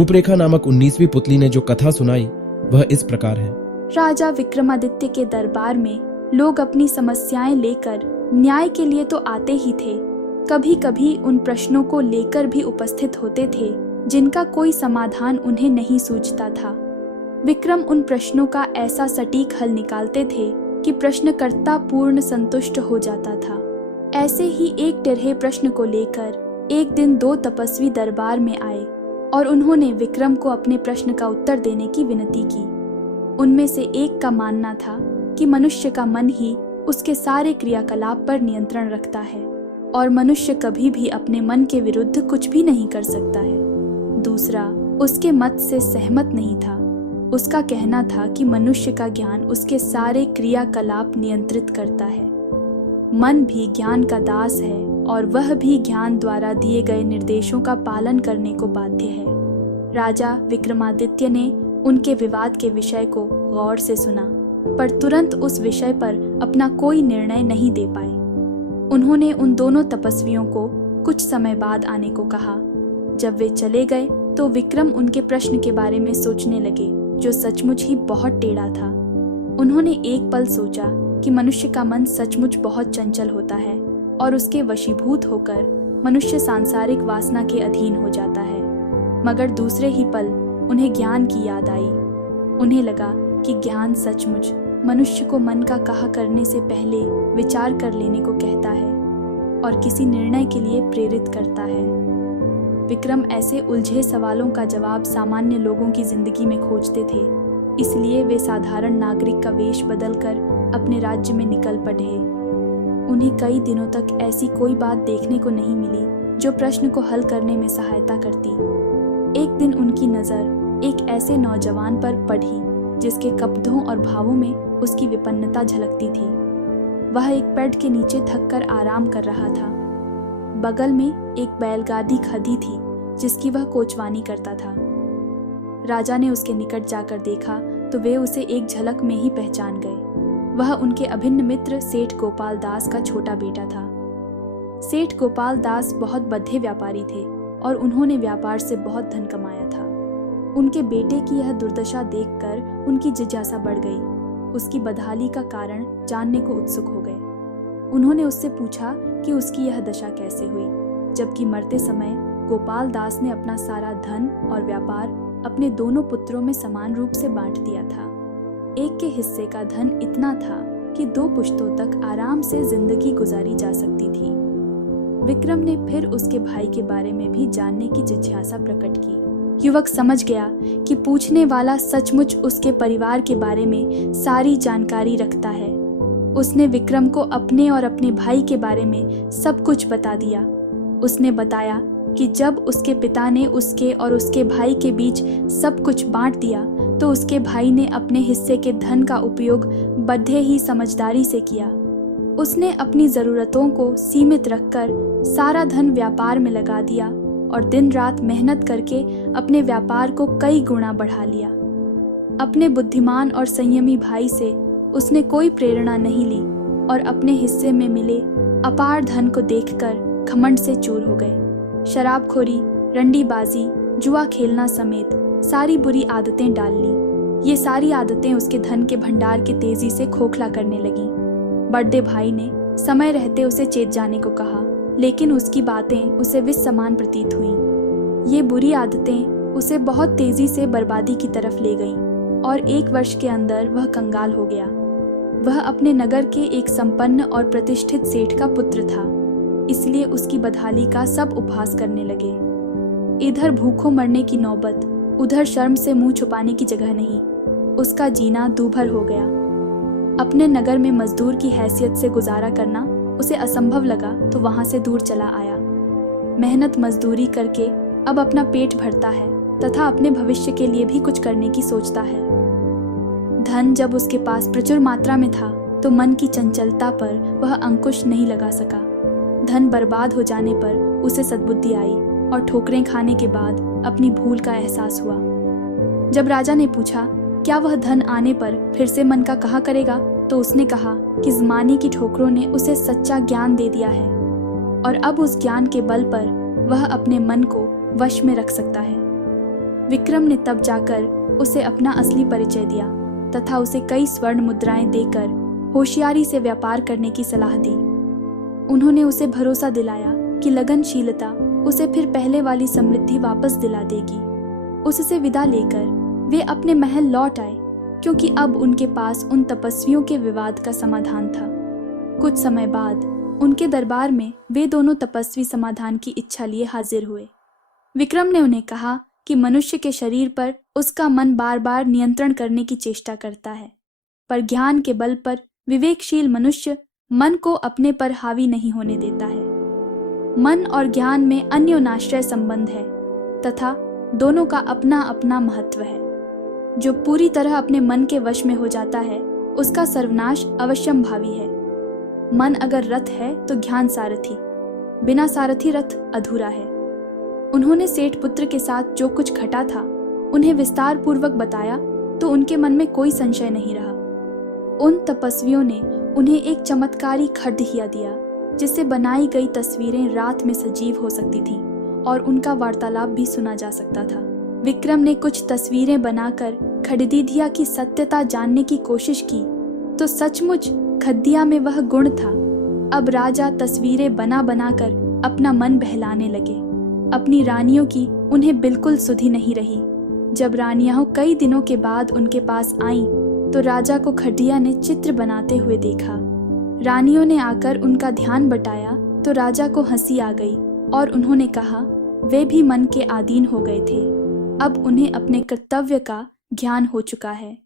रूपरेखा नामक 19वीं पुतली ने जो कथा सुनाई वह इस प्रकार है। राजा विक्रमादित्य के दरबार में लोग अपनी समस्याएं लेकर न्याय के लिए तो आते ही थे, कभी कभी उन प्रश्नों को लेकर भी उपस्थित होते थे जिनका कोई समाधान उन्हें नहीं सूझता था। विक्रम उन प्रश्नों का ऐसा सटीक हल निकालते थे कि प्रश्नकर्ता पूर्ण संतुष्ट हो जाता था। ऐसे ही एक टेढ़े प्रश्न को लेकर एक दिन 2 तपस्वी दरबार में आए और उन्होंने विक्रम को अपने प्रश्न का उत्तर देने की विनती की। उनमें से एक का मानना था कि मनुष्य का मन ही उसके सारे क्रियाकलाप पर नियंत्रण रखता है और मनुष्य कभी भी अपने मन के विरुद्ध कुछ भी नहीं कर सकता है। दूसरा उसके मत से सहमत नहीं था। उसका कहना था कि मनुष्य का ज्ञान उसके सारे क्रियाकलाप नियंत्रित करता है। मन भी ज्ञान का दास है और वह भी ज्ञान द्वारा दिए गए निर्देशों का पालन करने को बाध्य है। राजा विक्रमादित्य ने उनके विवाद के विषय को गौर से सुना, पर तुरंत उस विषय पर अपना कोई निर्णय नहीं दे पाए। उन्होंने उन दोनों तपस्वियों को कुछ समय बाद आने को कहा। जब वे चले गए तो विक्रम उनके प्रश्न के बारे में सोचने लगे, जो सचमुच ही बहुत टेढ़ा था। उन्होंने एक पल सोचा कि मनुष्य का मन सचमुच बहुत चंचल होता है और उसके वशीभूत होकर मनुष्य सांसारिक वासना के अधीन हो जाता है। मगर दूसरे ही पल उन्हें ज्ञान की याद आई। उन्हें लगा कि ज्ञान सचमुच मनुष्य को मन का कहा करने से पहले विचार कर लेने को कहता है और किसी निर्णय के लिए प्रेरित करता है। विक्रम ऐसे उलझे सवालों का जवाब सामान्य लोगों की जिंदगी में खोजते थे, इसलिए वे साधारण नागरिक का वेश बदलकर अपने राज्य में निकल पड़े। उन्हें कई दिनों तक ऐसी कोई बात देखने को नहीं मिली जो प्रश्न को हल करने में सहायता करती। एक दिन उनकी नज़र एक ऐसे नौजवान पर पड़ी जिसके कपड़ों और भावों में उसकी विपन्नता झलकती थी। वह एक पेड़ के नीचे थककर आराम कर रहा था। बगल में एक बैलगाड़ी खड़ी थी जिसकी वह कोचवानी करता था। राजा ने उसके निकट जाकर देखा तो वे उसे एक झलक में ही पहचान गए। वह उनके अभिन्न मित्र सेठ गोपाल दास का छोटा बेटा था। सेठ गोपाल दास बहुत बद्धे व्यापारी थे और उन्होंने व्यापार से बहुत धन कमाया था। उनके बेटे की यह दुर्दशा देखकर उनकी जिज्ञासा बढ़ गई। उसकी बदहाली का कारण जानने को उत्सुक हो गए। उन्होंने उससे पूछा कि उसकी यह दशा कैसे हुई, जबकि मरते समय गोपाल दास ने अपना सारा धन और व्यापार अपने दोनों पुत्रों में समान रूप से बांट दिया था। एक के हिस्से का धन इतना था कि 2 पुश्तों तक आराम से जिंदगी गुजारी जा सकती थी। विक्रम ने फिर उसके भाई के बारे में भी जानने की जिज्ञासा प्रकट की। युवक समझ गया कि पूछने वाला सचमुच उसके परिवार के बारे में सारी जानकारी रखता है। उसने विक्रम को अपने और अपने भाई के बारे में सब कुछ बता दिया। उसने बताया कि जब उसके पिता ने उसके और उसके भाई के बीच सब कुछ बांट दिया तो उसके भाई ने अपने हिस्से के धन का उपयोग बड़े ही समझदारी से किया। उसने अपनी ज़रूरतों को सीमित रखकर सारा धन व्यापार में लगा दिया और दिन रात मेहनत करके अपने व्यापार को कई गुना बढ़ा लिया। अपने बुद्धिमान और संयमी भाई से उसने कोई प्रेरणा नहीं ली और अपने हिस्से में मिले अपार धन को देखकर घमंड से चूर हो गए। शराबखोरी, रंडीबाजी, जुआ खेलना समेत सारी बुरी आदतें डाल ली। ये सारी आदतें उसके धन के भंडार के तेजी से खोखला करने लगी। बड़े भाई ने समय रहते उसे चेत जाने को कहा, लेकिन उसकी बातें उसे विष समान प्रतीत हुईं। ये बुरी आदतें उसे बहुत तेजी से बर्बादी की तरफ ले गईं और 1 वर्ष के अंदर वह कंगाल हो गया। वह अपने नगर के एक संपन्न और प्रतिष्ठित सेठ का पुत्र था, इसलिए उसकी बदहाली का सब उपहास करने लगे। इधर भूखों मरने की नौबत, उधर शर्म से मुंह छुपाने की जगह नहीं। उसका जीना दूभर हो गया। अपने नगर में मजदूर की हैसियत से गुजारा करना उसे असंभव लगा तो वहां से दूर चला आया। मेहनत मजदूरी करके अब अपना पेट भरता है तथा अपने भविष्य के लिए भी कुछ करने की सोचता है। धन जब उसके पास प्रचुर मात्रा में था तो मन की चंचलता पर वह अंकुश नहीं लगा सका। धन बर्बाद हो जाने पर उसे सद्बुद्धि आई और ठोकरें खाने के बाद अपनी भूल का एहसास हुआ। जब राजा ने पूछा क्या वह धन आने पर फिर से मन का कहा करेगा, तो उसने कहा कि ज़माने की ठोकरों ने उसे सच्चा ज्ञान दे दिया है और अब उस ज्ञान के बल पर वह अपने मन को वश में रख सकता है। विक्रम ने तब जाकर उसे अपना असली परिचय दिया तथा उसे कई स्वर्ण मुद्राएं देकर होशियारी से व्यापार करने की सलाह दी। उन्होंने उसे भरोसा दिलाया कि लगनशीलता उसे फिर पहले वाली समृद्धि वापस दिला देगी। उससे विदा लेकर वे अपने महल लौट आए, क्योंकि अब उनके पास उन तपस्वियों के विवाद का समाधान था। कुछ समय बाद उनके दरबार में वे दोनों तपस्वी समाधान की इच्छा लिए हाजिर हुए। विक्रम ने उन्हें कहा कि मनुष्य के शरीर पर उसका मन बार बार नियंत्रण करने की चेष्टा करता है, पर ज्ञान के बल पर विवेकशील मनुष्य मन को अपने पर हावी नहीं होने देता है। मन और ज्ञान में अन्योनाश्रय संबंध है तथा दोनों का अपना अपना महत्व है। जो पूरी तरह अपने मन के वश में हो जाता है उसका सर्वनाश अवश्यंभावी है। मन अगर रथ है तो ज्ञान सारथी, बिना सारथी रथ अधूरा है। उन्होंने सेठ पुत्र के साथ जो कुछ घटा था उन्हें विस्तार पूर्वक बताया तो उनके मन में कोई संशय नहीं रहा। उन तपस्वियों ने उन्हें एक चमत्कारी खड्डहिया दिया जिससे बनाई गई तस्वीरें रात में सजीव हो सकती थीं और उनका वार्तालाप भी सुना जा सकता था। विक्रम ने कुछ तस्वीरें बनाकर खड्डदिया की सत्यता जानने की कोशिश की तो सचमुच खड्डिया में वह गुण था। अब राजा तस्वीरें बना बनाकर अपना मन बहलाने लगे। अपनी रानियों की उन्हें बिल्कुल सुधि नहीं रही। जब रानियां कई दिनों के बाद उनके पास आईं तो राजा को खड्डिया ने चित्र बनाते हुए देखा। रानियों ने आकर उनका ध्यान बटाया तो राजा को हंसी आ गई और उन्होंने कहा वे भी मन के अधीन हो गए थे। अब उन्हें अपने कर्तव्य का ज्ञान हो चुका है।